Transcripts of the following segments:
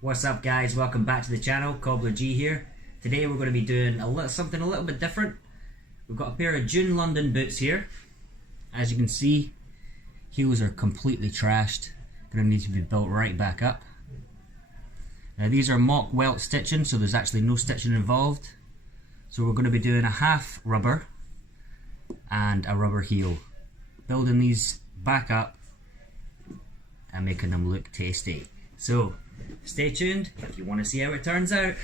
What's up guys, welcome back to the channel, Cobbler G here. Today we're going to be doing something a little bit different. We've got a pair of Dune London boots here. As you can see, heels are completely trashed. Going to need to be built right back up. Now these are mock welt stitching, so there's actually no stitching involved. So we're going to be doing a half rubber and a rubber heel. Building these back up and making them look tasty. So stay tuned if you want to see how it turns out.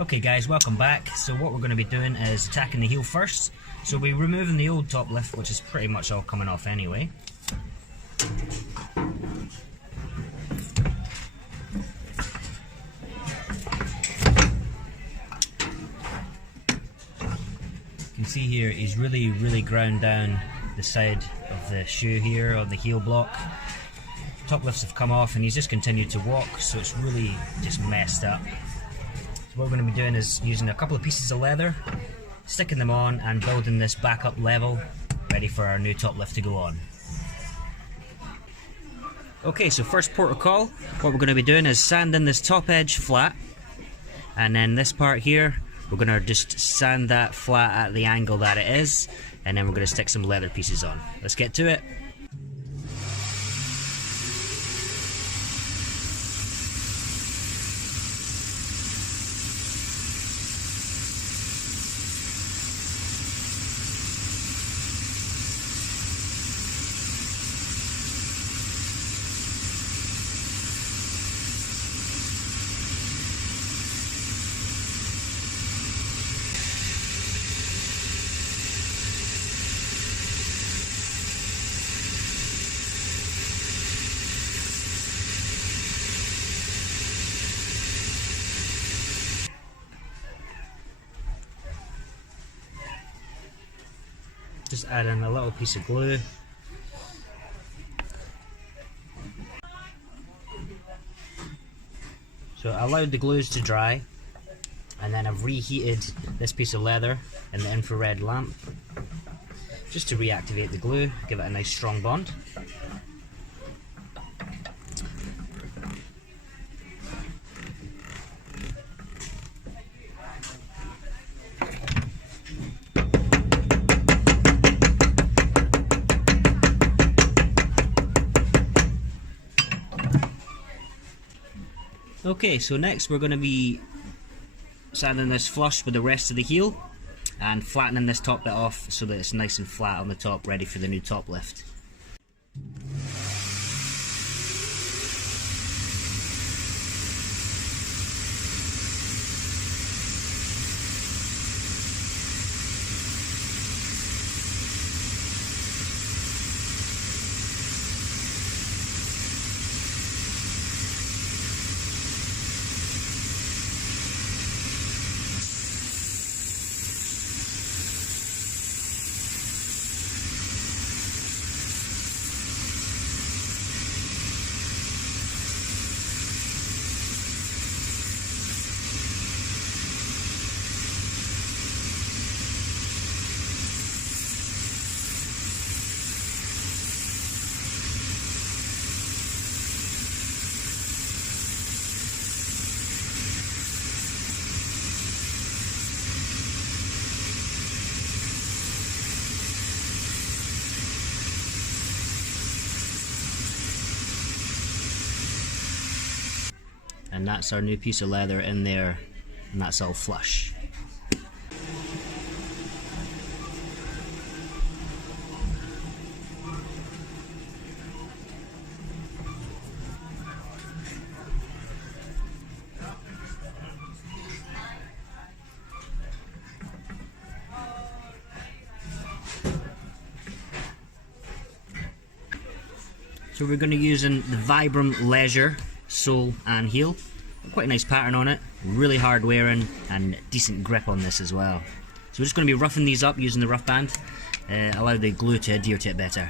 Okay guys, welcome back. So what we're going to be doing is attacking the heel first. So we're removing the old top lift, which is pretty much all coming off anyway. You can see here he's really ground down the side of the shoe here on the heel block. Top lifts have come off and he's just continued to walk, so it's really just messed up. What we're going to be doing is using a couple of pieces of leather, sticking them on and building this back up level, ready for our new top lift to go on. Okay, so first port of call, what we're going to be doing is sanding this top edge flat, and then this part here, we're going to just sand that flat at the angle that it is, and then we're going to stick some leather pieces on. Let's get to it. Just add in a little piece of glue. So I allowed the glues to dry, and then I've reheated this piece of leather in the infrared lamp just to reactivate the glue, give it a nice strong bond. Okay, so next we're going to be sanding this flush with the rest of the heel and flattening this top bit off so that it's nice and flat on the top, ready for the new top lift. And that's our new piece of leather in there, and that's all flush. So we're going to be using the Vibram Leasure sole and heel. Quite a nice pattern on it, really hard wearing and decent grip on this as well. So we're just going to be roughing these up using the rough band, allow the glue to adhere to it better.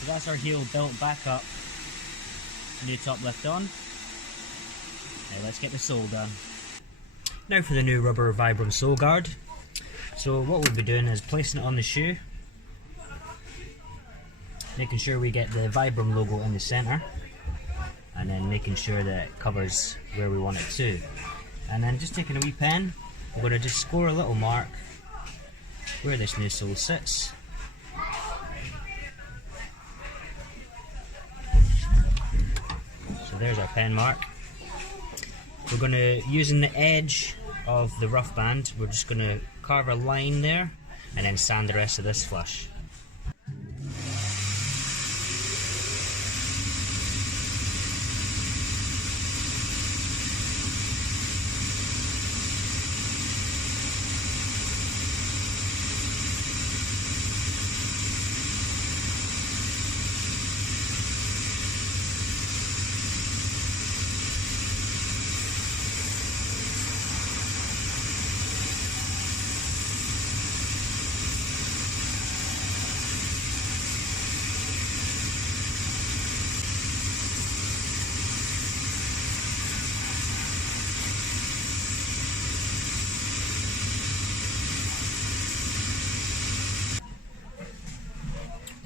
So that's our heel built back up, new top lift on. Now let's get the sole done. Now for the new rubber Vibram sole guard. So what we'll be doing is placing it on the shoe, making sure we get the Vibram logo in the centre, and then making sure that it covers where we want it to. And then just taking a wee pen, we're going to just score a little mark where this new sole sits. So there's our pen mark. We're going to, using the edge of the rough band, we're just going to carve a line there and then sand the rest of this flush.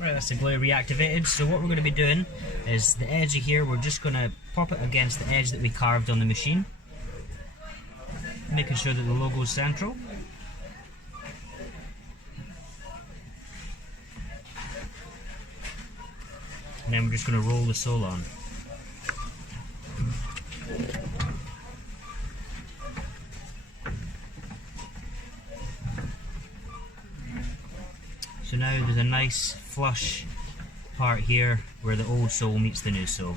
Right, that's the glue reactivated. So what we're going to be doing is the edge of here, we're just going to pop it against the edge that we carved on the machine, making sure that the logo is central. And then we're just going to roll the sole on. So now there's a nice flush part here where the old sole meets the new sole.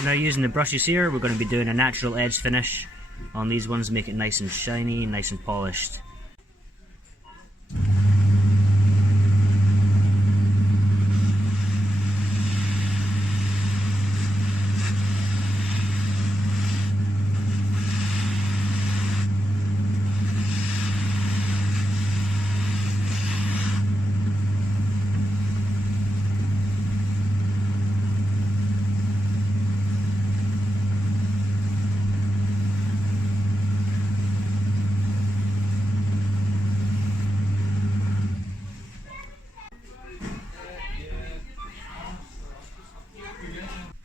So now using the brushes here, we're going to be doing a natural edge finish on these ones, make it nice and shiny, nice and polished.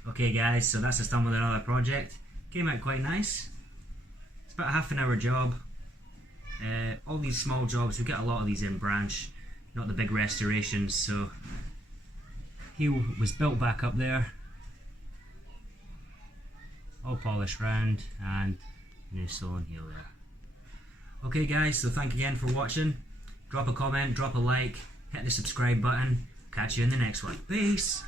Okay guys, so that's us done with another project. Came out quite nice. It's about a half an hour job. All these small jobs, we get a lot of these in branch, not the big restorations, so he was built back up there. All polished round and new sole and heel there. Okay guys, so thank you again for watching. Drop a comment, drop a like, hit the subscribe button. Catch you in the next one. Peace!